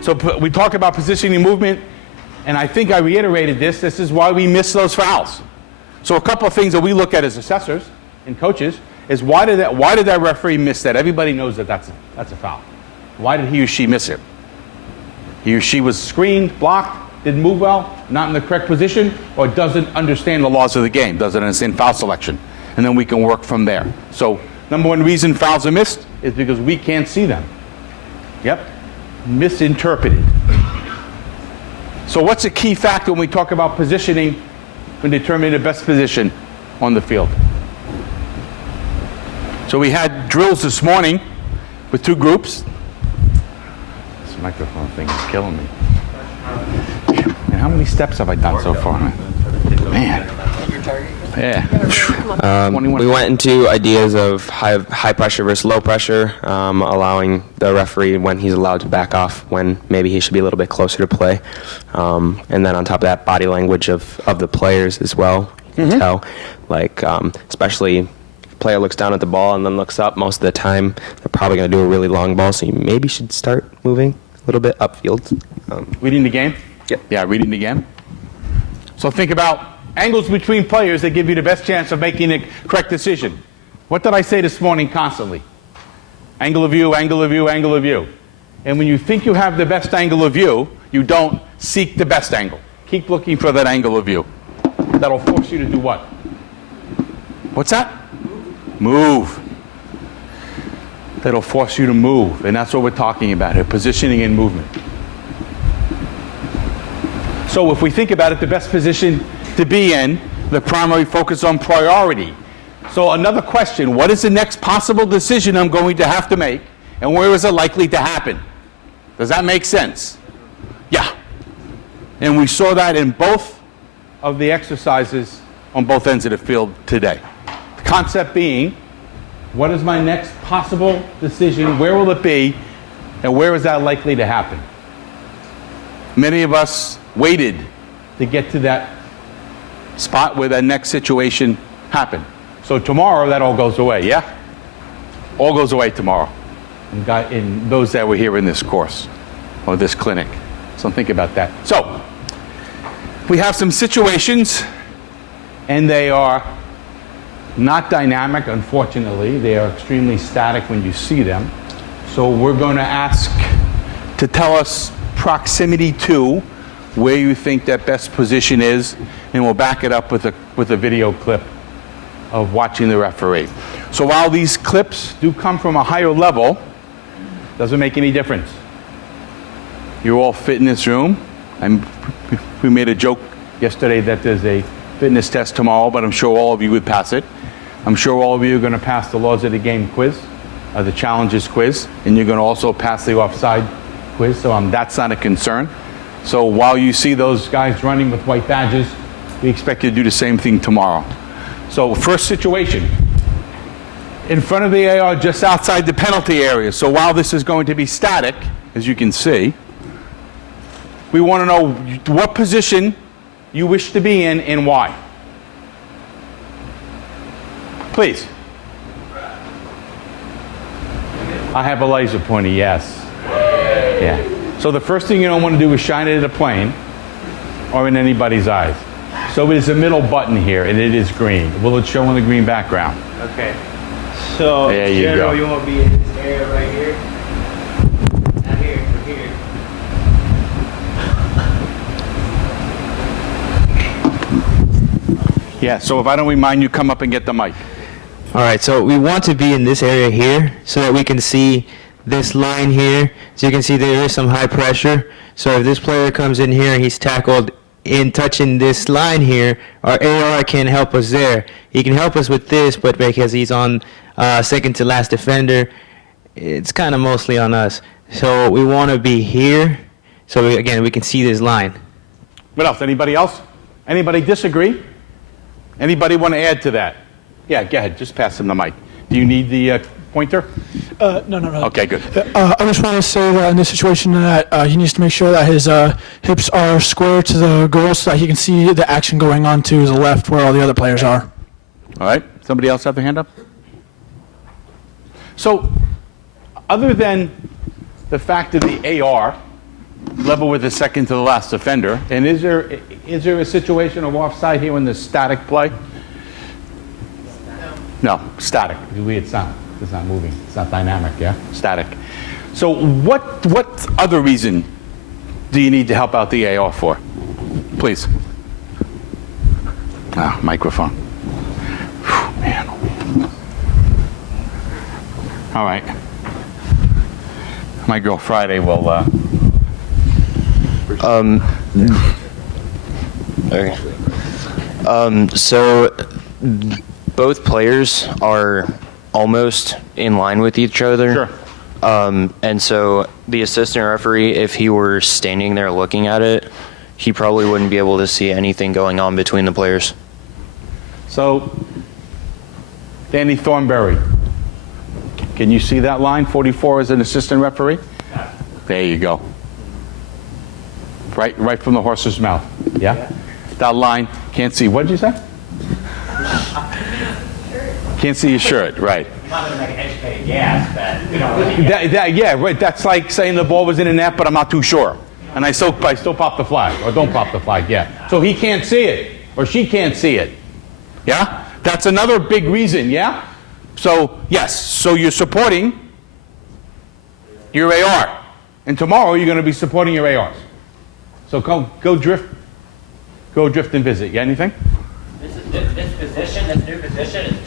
So we talk about positioning movement, and I think I reiterated this. This is why we miss those fouls. So a couple of things that we look at as assessors and coaches is why did that referee miss that? Everybody knows that that's a foul. Why did he or she miss it? He or she was screened, blocked, didn't move well, not in the correct position, or doesn't understand the laws of the game, doesn't understand foul selection. And then we can work from there. So number one reason fouls are missed is because we can't see them. Yep. Misinterpreted. So what's a key factor when we talk about positioning when determining the best position on the field? So we had drills this morning with two groups. This microphone thing is killing me. Man, how many steps have I done so far? Man. Yeah. We went into ideas of high pressure versus low pressure, allowing the referee when he's allowed to back off, when maybe he should be a little bit closer to play. And then on top of that, body language of the players as well. You can tell, like, especially if a player looks down at the ball and then looks up, most of the time they're probably going to do a really long ball, so you maybe should start moving a little bit upfield. Reading the game? Yep. Yeah, reading the game. So think about angles between players that give you the best chance of making the correct decision. What did I say this morning constantly? Angle of view, angle of view, angle of view. And when you think you have the best angle of view, you don't seek the best angle. Keep looking for that angle of view. That'll force you to do what? What's that? Move. That'll force you to move. And that's what we're talking about here, positioning and movement. So if we think about it, the best position to be in, the primary focus on priority. So another question, what is the next possible decision I'm going to have to make, and where is it likely to happen? Does that make sense? Yeah. And we saw that in both of the exercises on both ends of the field today. The concept being, what is my next possible decision, where will it be, and where is that likely to happen? Many of us waited to get to that spot where that next situation happened. So tomorrow that all goes away, yeah? All goes away tomorrow. In those that were here in this course or this clinic. So think about that. So we have some situations, and they are not dynamic, unfortunately. They are extremely static when you see them. So we're going to ask to tell us proximity to where you think that best position is, and we'll back it up with a video clip of watching the referee. So while these clips do come from a higher level, doesn't make any difference. You're all fit in this room. We made a joke yesterday that there's a fitness test tomorrow, but I'm sure all of you would pass it. I'm sure all of you are going to pass the laws of the game quiz, the challenges quiz, and you're going to also pass the offside quiz, so that's not a concern. So while you see those guys running with white badges, we expect you to do the same thing tomorrow. So first situation, in front of the AR just outside the penalty area. So while this is going to be static, as you can see, we want to know what position you wish to be in and why. Please. I have a laser pointer, yes. Yeah. So the first thing you don't want to do is shine it at a plane or in anybody's eyes. So there's a middle button here, and it is green. Will it show on the green background? Okay. So there you go. You want to be in this area right here. Not here, but here. Yeah, so if I don't remind you, come up and get the mic. All right, so we want to be in this area here so that we can see this line here. So you can see there is some high pressure. So if this player comes in here and he's tackled in touching this line here, our AR can help us there. He can help us with this, but because he's on second to last defender, it's kind of mostly on us. So we want to be here so again we can see this line. What else? Anybody else? Anybody disagree? Anybody want to add to that? Yeah, go ahead. Just pass him the mic. Do you need the pointer? No. Okay, good. I just want to say that in this situation that he needs to make sure that his hips are square to the goal so that he can see the action going on to the left where all the other players are. All right. Somebody else have their hand up? So, other than the fact of the AR level with the second to the last defender. And is there a situation of offside here when there's static play? No, static. It's not moving. It's not dynamic, yeah? Static. So what other reason do you need to help out the AR for? Please. Microphone. Whew, man. All right. My girl Friday will. Okay. So both players are almost in line with each other. Sure. And so the assistant referee, if he were standing there looking at it, he probably wouldn't be able to see anything going on between the players. So, Danny Thornberry, can you see that line, 44 as an assistant referee? There you go. Right from the horse's mouth. Yeah? That line, can't see. What did you say? Can't see your shirt, right. I'm not going to make an educated guess, but we don't really Yeah, right. That's like saying the ball was in the net, but I'm not too sure. And I still pop the flag, or don't pop the flag, yeah. So he can't see it, or she can't see it. Yeah? That's another big reason, yeah? So, yes, so you're supporting your AR. And tomorrow you're going to be supporting your ARs. So go drift and visit. Yeah, anything? This position, this new position,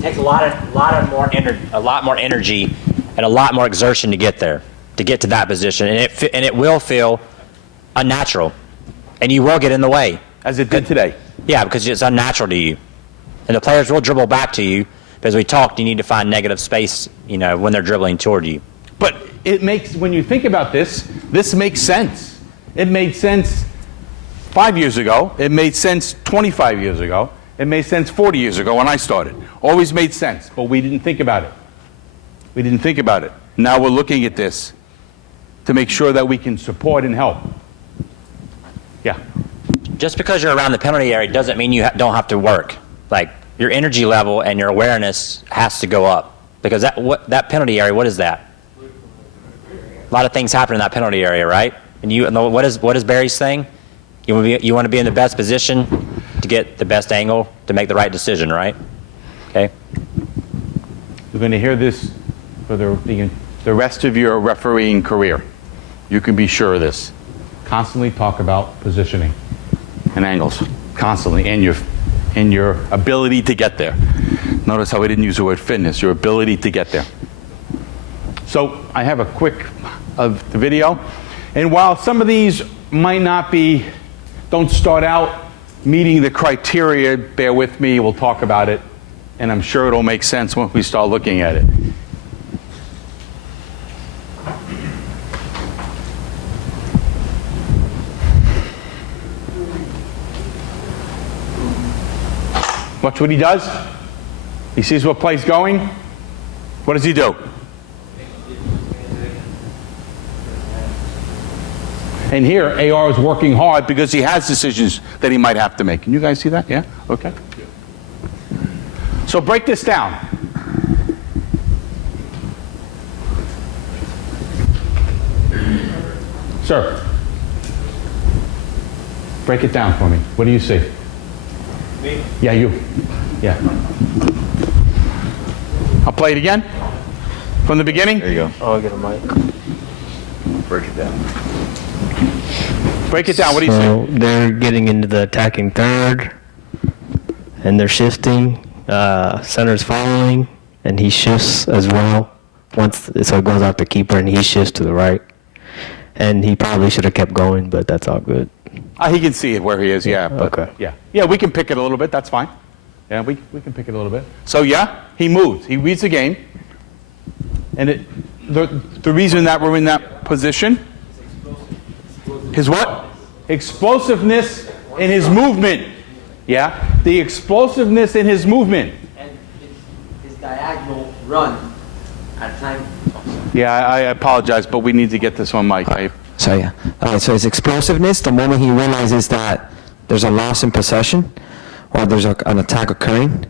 takes a lot more energy and a lot more exertion to get there, to get to that position, and it will feel unnatural, and you will get in the way. As it did today. Yeah, because it's unnatural to you, and the players will dribble back to you. But as we talked, you need to find negative space, when they're dribbling toward you. But it makes, when you think about this makes sense. It made sense 5 years ago. It made sense 25 years ago. It made sense 40 years ago when I started. Always made sense, but we didn't think about it. Now we're looking at this to make sure that we can support and help. Yeah. Just because you're around the penalty area doesn't mean you don't have to work. Like, your energy level and your awareness has to go up, because that penalty area, what is that? A lot of things happen in that penalty area, right? And what is Barry's thing? You want to be in the best position to get the best angle to make the right decision, right? Okay. You're going to hear this for the rest of your refereeing career. You can be sure of this. Constantly talk about positioning and angles, constantly, and your ability to get there. Notice how I didn't use the word fitness, your ability to get there. So I have a quick of the video, and while some of these don't start out meeting the criteria, bear with me, we'll talk about it, and I'm sure it'll make sense once we start looking at it. Watch what he does. He sees what play's going. What does he do? And here, AR is working hard because he has decisions that he might have to make. Can you guys see that? Yeah? Okay. So break this down. Sir, break it down for me. What do you see? Me? Yeah, you. Yeah. I'll play it again. From the beginning. There you go. I'll get a mic. Break it down. Break it down. What do you So see? they're getting into the attacking third, and they're shifting. Center's following, and he shifts as well. So it goes out the keeper, and he shifts to the right. And he probably should have kept going, but that's all good. He can see it where he is, yeah. But Okay. Yeah, we can pick it a little bit. That's fine. Yeah, we can pick it a little bit. So yeah, he moves. He reads the game. And the reason that we're in that position, his what? Explosiveness in his movement. Yeah, the explosiveness in his movement. And his diagonal run at time. Yeah, I apologize, but we need to get this on mic. So yeah, so his explosiveness, the moment he realizes that there's a loss in possession, or there's an attack occurring,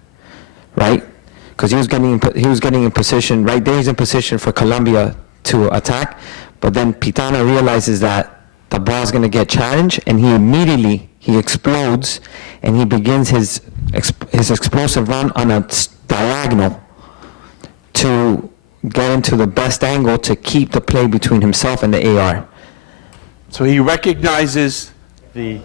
right? Because he was getting in position right there. He's in position for Colombia to attack, but then Pitana realizes that the ball's going to get challenged, and he explodes, and he begins his explosive run on a diagonal to get into the best angle to keep the play between himself and the AR. So he recognizes the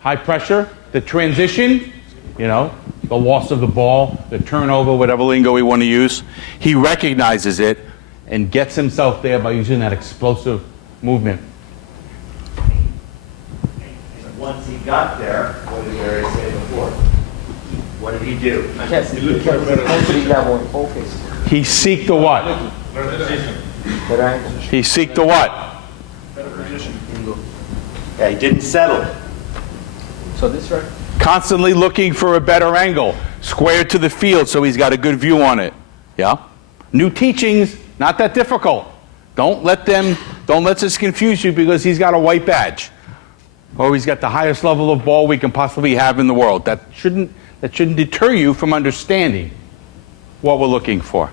high pressure, the transition, you know, the loss of the ball, the turnover, whatever lingo we want to use. He recognizes it and gets himself there by using that explosive movement. Once he got there, what did Barry say before? What did he do? Kept the level and focus. He seeked the what? Better angle. He seeked the what? Yeah, he didn't settle. So this right? Constantly looking for a better angle, square to the field so he's got a good view on it. Yeah? New teachings, not that difficult. Don't let this confuse you because he's got a white badge. Or he's got the highest level of ball we can possibly have in the world. That shouldn't deter you from understanding what we're looking for.